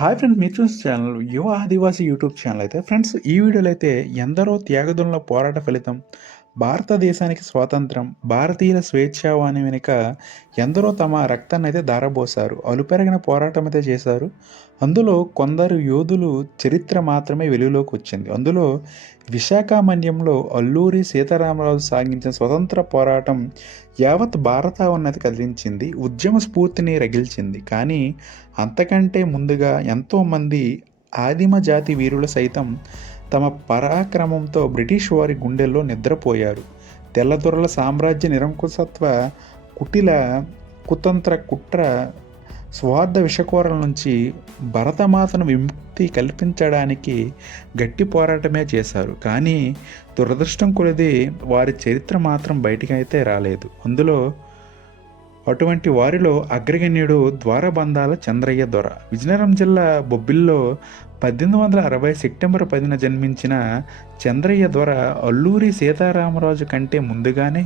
Hi friends, మీరు చూసిన channel యువ ఆదివాసీ యూట్యూబ్ ఛానల్ అయితే ఫ్రెండ్స్, ఈ వీడియోలో అయితే ఎందరో త్యాగదుల పోరాట ఫలితం భారతదేశానికి స్వాతంత్రం, భారతీయుల స్వేచ్ఛావాణి వెనుక ఎందరో తమ రక్తాన్ని అయితే ధారబోసారు, అలుపెరగిన పోరాటం అయితే చేశారు. అందులో కొందరు యోధులు చరిత్ర మాత్రమే వెలుగులోకి వచ్చింది. అందులో విశాఖమన్యంలో అల్లూరి సీతారామరాజు సాగించిన స్వతంత్ర పోరాటం యావత్ భారతావన్నతి కదిలించింది, ఉద్యమ స్ఫూర్తిని రగిల్చింది. కానీ అంతకంటే ముందుగా ఎంతోమంది ఆదిమ జాతి వీరులు సైతం తమ పరాక్రమంతో బ్రిటిష్ వారి గుండెల్లో నిద్రపోయారు. తెల్లదొరల సామ్రాజ్య నిరంకుశత్వ కుటిల కుతంత్ర కుట్ర స్వార్థ విషకోరల నుంచి భరతమాతను విముక్తి కల్పించడానికి గట్టి పోరాటమే చేశారు. కానీ దురదృష్టం కొలది వారి చరిత్ర మాత్రం బయటికి అయితే రాలేదు. అందులో అటువంటి వారిలో అగ్రగణ్యుడు ద్వారబంధాల చంద్రయ్య దొర. విజయనగరం జిల్లా బొబ్బిలిలో 1860 సెప్టెంబర్ 10న జన్మించిన చంద్రయ్య దొర అల్లూరి సీతారామరాజు కంటే ముందుగానే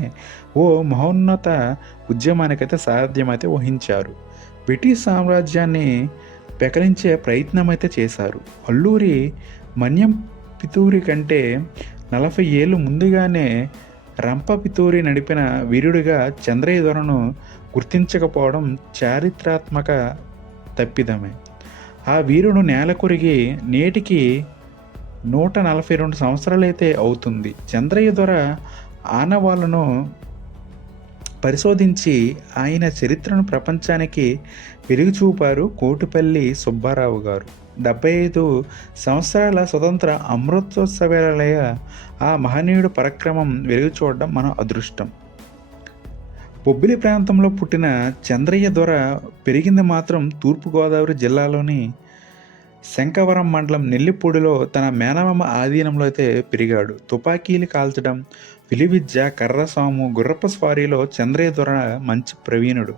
ఓ మహోన్నత ఉద్యమానికైతే సారథ్యమైతే వహించారు. బ్రిటిష్ సామ్రాజ్యాన్ని పెకలించే ప్రయత్నం అయితే చేశారు. అల్లూరి మన్యం పితూరి కంటే 40 ఏళ్ళు ముందుగానే రంప పితూరి నడిపిన వీరుడిగా చంద్రయ్య దొరను గుర్తించకపోవడం చారిత్రాత్మక తప్పిదమే. ఆ వీరుడు నేల కొరిగి నేటికి 142 సంవత్సరాలైతే అవుతుంది. చంద్రయ్య దొర ఆనవాళ్ళను పరిశోధించి ఆయన చరిత్రను ప్రపంచానికి వెలుగు చూపారు కోటిపల్లి సుబ్బారావు గారు. 75 సంవత్సరాల స్వతంత్ర అమృతోత్సవాలయ ఆ మహనీయుడు పరాక్రమం వెలుగు చూడడం మన అదృష్టం. బొబ్బిలి ప్రాంతంలో పుట్టిన చంద్రయ్య దొర పెరిగింది మాత్రం తూర్పుగోదావరి జిల్లాలోని శంఖవరం మండలం నెల్లిపూడిలో తన మేనమామ ఆధీనంలో అయితే పెరిగాడు. తుపాకీలు కాల్చడం, విలువిద్య, కర్రసాము, గుర్రపు స్వారీలో చంద్రయ్య దొర మంచి ప్రవీణుడు.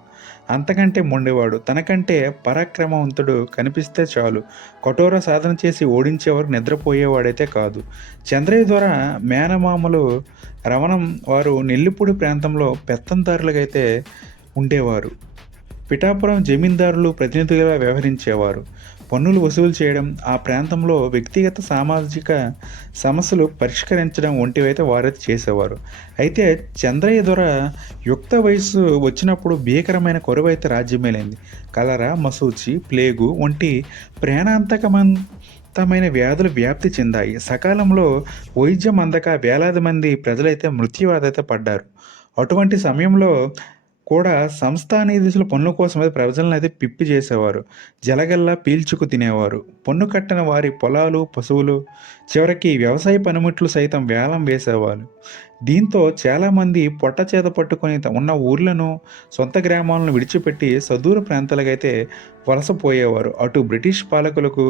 అంతకంటే మొండేవాడు. తనకంటే పరాక్రమవంతుడు కనిపిస్తే చాలు కఠోర సాధన చేసి ఓడించేవారు నిద్రపోయేవాడైతే కాదు. చంద్రయ్య దొర మేనమామలు రవణం వారు నెల్లిపూడి ప్రాంతంలో పెత్తందారులుగా అయితే ఉండేవారు. పిఠాపురం జమీందారులు ప్రతినిధులుగా వ్యవహరించేవారు. పన్నులు వసూలు చేయడం, ఆ ప్రాంతంలో వ్యక్తిగత సామాజిక సమస్యలు పరిష్కరించడం వంటివైతే వారైతే చేసేవారు. అయితే చంద్రయ్య దొర యుక్త వయస్సు వచ్చినప్పుడు భీకరమైన కరువు అయితే రాజ్యమేలింది. కలరా, మసూచి, ప్లేగు వంటి ప్రాణాంతకమైన వ్యాధులు వ్యాప్తి చెందాయి. సకాలంలో వైద్యం అందక వేలాది మంది ప్రజలైతే మృత్యువాదైతే పడ్డారు. అటువంటి సమయంలో కూడా సంస్థానిధుల పన్నుల కోసం అయితే ప్రజలను అయితే పిప్పి చేసేవారు. జలగల్లా పీల్చుకు తినేవారు. పన్ను కట్టిన వారి పొలాలు, పశువులు, చివరికి వ్యవసాయ పనిముట్లు సైతం వేలం వేసేవారు. దీంతో చాలామంది పొట్ట చేత పట్టుకొని ఉన్న ఊర్లను, సొంత గ్రామాలను విడిచిపెట్టి సదూర ప్రాంతాలకైతే వలసపోయేవారు. అటు బ్రిటిష్ పాలకులకు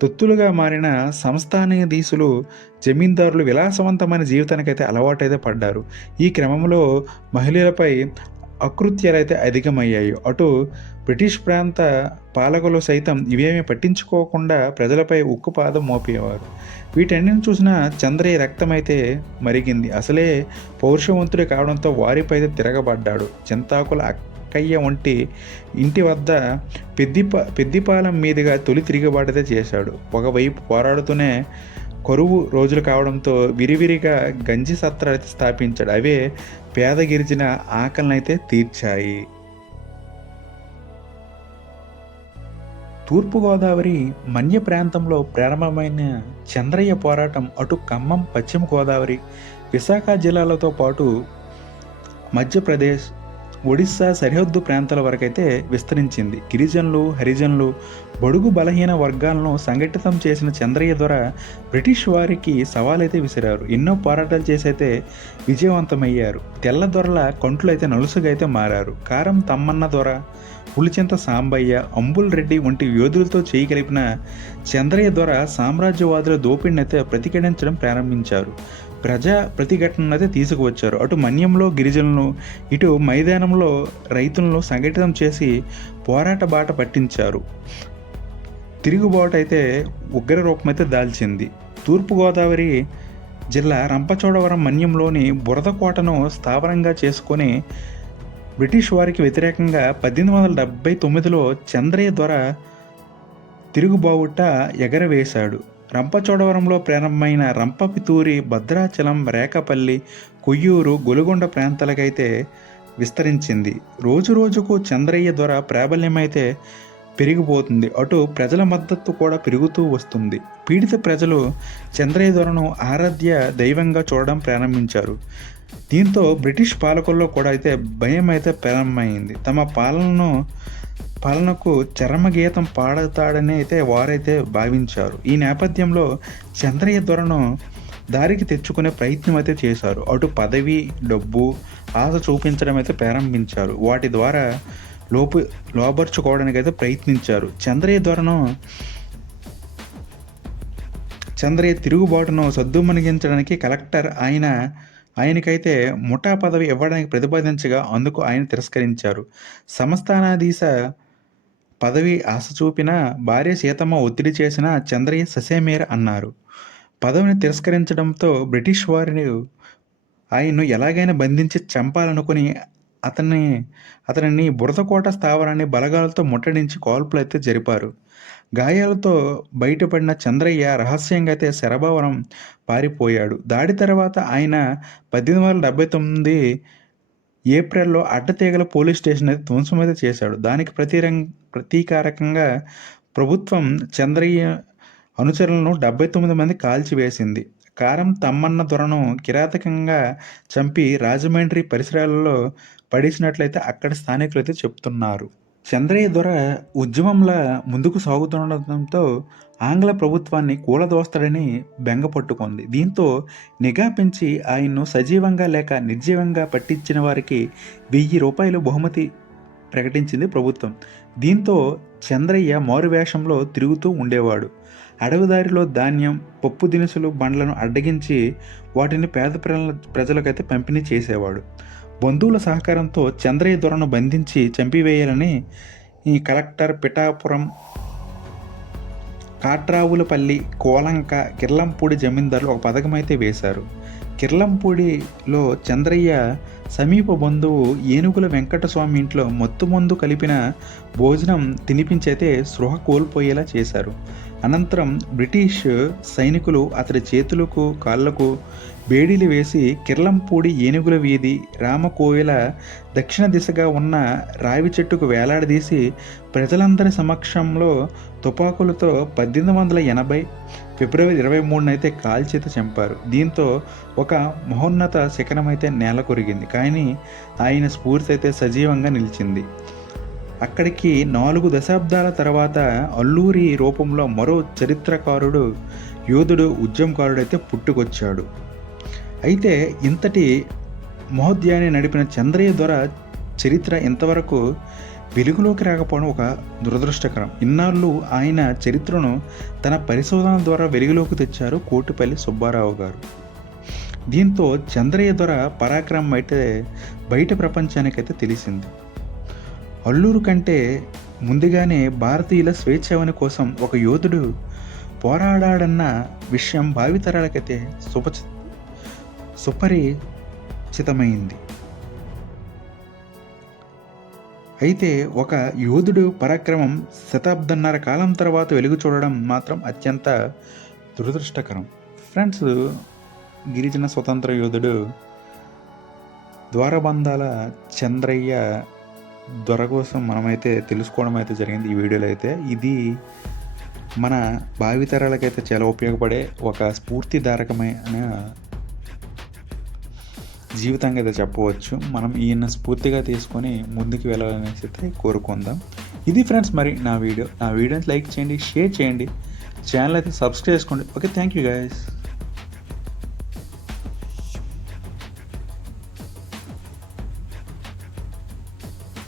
తొత్తులుగా మారిన సంస్థానాధీశులు, జమీందారులు విలాసవంతమైన జీవితానికైతే అలవాటైతే పడ్డారు. ఈ క్రమంలో మహిళలపై అకృత్యాలైతే అధికమయ్యాయి. అటు బ్రిటిష్ ప్రాంత పాలకులు సైతం ఇవేమీ పట్టించుకోకుండా ప్రజలపై ఉక్కుపాదం మోపేవారు. వీటన్నిటిని చూసిన చంద్రయ్య రక్తమైతే మరిగింది. అసలే పౌరుషవంతుడు కావడంతో వారిపై తిరగబడ్డాడు. చింతాకుల అక్కయ్య వంటి ఇంటి వద్ద పెద్దిపాలెం మీదుగా తొలి తిరుగుబాటైతే చేశాడు. ఒకవైపు పోరాడుతూనే కరువు రోజులు కావడంతో విరివిరిగా గంజి సత్రాలు స్థాపించాడు. అవే పేద గిరిజన ఆకలినైతే తీర్చాయి. తూర్పుగోదావరి మన్య ప్రాంతంలో ప్రారంభమైన చంద్రయ్య పోరాటం అటు ఖమ్మం, పశ్చిమ గోదావరి, విశాఖ జిల్లాలతో పాటు మధ్యప్రదేశ్, ఒడిస్సా సరిహద్దు ప్రాంతాల వరకైతే విస్తరించింది. గిరిజనులు, హరిజనులు, బడుగు బలహీన వర్గాలను సంఘటితం చేసిన చంద్రయ్య దొర బ్రిటిష్ వారికి సవాలైతే విసిరారు. ఎన్నో పోరాటాలు చేసైతే విజయవంతమయ్యారు. తెల్ల దొరల కంట్లు అయితే నలుసుగా అయితే మారారు. కారం తమ్మన్న దొర, పులిచింత సాంబయ్య, అంబుల్ రెడ్డి వంటి యోధులతో చేయగలిపిన చంద్రయ్య దొర సామ్రాజ్యవాదుల దోపిడిని అయితే ప్రతిఘటించడం ప్రారంభించారు. ప్రజా ప్రతిఘటనను అయితే తీసుకువచ్చారు. అటు మన్యంలో గిరిజనులను, ఇటు మైదానంలో రైతులను సంఘటితం చేసి పోరాట బాట పట్టించారు. తిరుగుబాటు అయితే ఉగ్ర రూపమైతే దాల్చింది. తూర్పుగోదావరి జిల్లా రంపచోడవరం మన్యంలోని బురదకోటను స్థావరంగా చేసుకొని బ్రిటిష్ వారికి వ్యతిరేకంగా 1879లో చంద్రయ్య దొర తిరుగుబావుట ఎగరవేశాడు. రంపచోడవరంలో ప్రారంభమైన రంపపితూరి, భద్రాచలం, రేకపల్లి, కొయ్యూరు, గొలుగొండ ప్రాంతాలకైతే విస్తరించింది. రోజు రోజుకు చంద్రయ్య దొర ప్రాబల్యమైతే పెరిగిపోతుంది. అటు ప్రజల మద్దతు కూడా పెరుగుతూ వస్తుంది. పీడిత ప్రజలు చంద్రయ్య దొరను ఆరాధ్య దైవంగా చూడడం ప్రారంభించారు. దీంతో బ్రిటిష్ పాలకుల్లో కూడా అయితే భయం అయితే ప్రారంభమైంది. తమ పాలనకు చరమగీతం పాడతాడని అయితే వారైతే భావించారు. ఈ నేపథ్యంలో చంద్రయ్య దొరను దారికి తెచ్చుకునే ప్రయత్నం అయితే చేశారు. అటు పదవి, డబ్బు, ఆశ చూపించడం అయితే ప్రారంభించారు. వాటి ద్వారా లోబర్చుకోవడానికి అయితే ప్రయత్నించారు. చంద్రయ్య తిరుగుబాటును సద్దుమణిగించడానికి కలెక్టర్ ఆయనకైతే ముఠా పదవి ఇవ్వడానికి ప్రతిపాదించగా అందుకు ఆయన తిరస్కరించారు. సంస్థానాధీశ పదవి ఆశ చూపిన భార్య సీతమ్మ ఒత్తిడి చేసిన చంద్రయ్య ససేమీర అన్నారు. పదవిని తిరస్కరించడంతో బ్రిటిష్ వారు ఆయన్ను ఎలాగైనా బంధించి చంపాలనుకుని అతనిని బురదకోట స్థావరాన్ని బలగాలతో ముట్టడించి కాల్పులు అయితే జరిపారు. గాయాలతో బయటపడిన చంద్రయ్య రహస్యంగా అయితే శరభవరం పారిపోయాడు. దాడి తర్వాత ఆయన 1879 ఏప్రిల్లో అడ్డతీగల పోలీస్ స్టేషన్ అయితే ధ్వంసమైతే చేశాడు. దానికి ప్రతీకారకంగా ప్రభుత్వం చంద్రయ్య అనుచరులను 79 మంది కాల్చివేసింది. కారం తమ్మన్న దొరను కిరాతకంగా చంపి రాజమండ్రి పరిసరాలలో పడేసినట్లయితే అక్కడి స్థానికులు అయితే చెప్తున్నారు. చంద్రయ్య దొర ఉద్యమంలా ముందుకు సాగుతుండటంతో ఆంగ్ల ప్రభుత్వాన్ని కూలదోస్తాడని బెంగపట్టుకుంది. దీంతో నిఘా పెంచి ఆయన్ను సజీవంగా లేక నిర్జీవంగా పట్టించిన వారికి 1000 రూపాయలు బహుమతి ప్రకటించింది ప్రభుత్వం. దీంతో చంద్రయ్య మారువేషంలో తిరుగుతూ ఉండేవాడు. అడవిదారిలో ధాన్యం, పప్పు దినుసులు బండ్లను అడ్డగించి వాటిని పేద ప్రజలకైతే పంపిణీ చేసేవాడు. బంధువుల సహకారంతో చంద్రయ్య దొరను బంధించి చంపివేయాలని ఈ కలెక్టర్, పిఠాపురం, కాట్రావులపల్లి, కోలంక, కిర్లంపూడి జమీందారులు ఒక పథకం అయితే వేశారు. కిర్లంపూడిలో చంద్రయ్య సమీప బంధువు ఏనుగుల వెంకటస్వామి ఇంట్లో మత్తుమందు కలిపిన భోజనం తినిపించైతే స్పృహ కోల్పోయేలా చేశారు. అనంతరం బ్రిటిష్ సైనికులు అతడి చేతులకు, కాళ్లకు బేడీలు వేసి కిర్లంపూడి ఏనుగుల వీధి, రామకోయిల దక్షిణ దిశగా ఉన్న రావి చెట్టుకు వేలాడదీసి ప్రజలందరి సమక్షంలో తుపాకులతో 1880 ఫిబ్రవరి 23 అయితే కాల్చితే చంపారు. దీంతో ఒక మహోన్నత శిఖరమైతే నేల కొరిగింది. కానీ ఆయన స్ఫూర్తి అయితే సజీవంగా నిలిచింది. అక్కడికి 4 దశాబ్దాల తర్వాత అల్లూరి రూపంలో మరో చరిత్రకారుడు, యోధుడు, ఉద్యమకారుడు అయితే పుట్టుకొచ్చాడు. అయితే ఇంతటి మహోద్యాన్ని నడిపిన చంద్రయ్య దొర చరిత్ర ఇంతవరకు వెలుగులోకి రాకపోవడం ఒక దురదృష్టకరం. ఇన్నాళ్ళు ఆయన చరిత్రను తన పరిశోధన ద్వారా వెలుగులోకి తెచ్చారు కోటిపల్లి సుబ్బారావు గారు. దీంతో చంద్రయ్య దొర పరాక్రమం అయితే బయట ప్రపంచానికైతే తెలిసింది. అల్లూరు కంటే ముందుగానే భారతీయుల స్వేచ్ఛావని కోసం ఒక యోధుడు పోరాడాడన్న విషయం భావితరాలకైతే సుపరిచితమైంది. అయితే ఒక యోధుడు పరాక్రమం శతాబ్దన్నర కాలం తర్వాత వెలుగు చూడడం మాత్రం అత్యంత దురదృష్టకరం. ఫ్రెండ్స్, గిరిజన స్వతంత్ర యోధుడు ద్వారబంధాల చంద్రయ్య దొర కోసం మనమైతే తెలుసుకోవడం అయితే జరిగింది ఈ వీడియోలో అయితే. ఇది మన భావితరాలకైతే చాలా ఉపయోగపడే ఒక స్ఫూర్తిదారకమైన జీవితంగా అయితే చెప్పవచ్చు. మనం ఈయన స్ఫూర్తిగా తీసుకొని ముందుకు వెళ్ళాలనేసి అయితే కోరుకుందాం. ఇది ఫ్రెండ్స్ మరి నా వీడియోని లైక్ చేయండి, షేర్ చేయండి, ఛానల్ అయితే సబ్స్క్రైబ్ చేసుకోండి. Okay, thank you guys.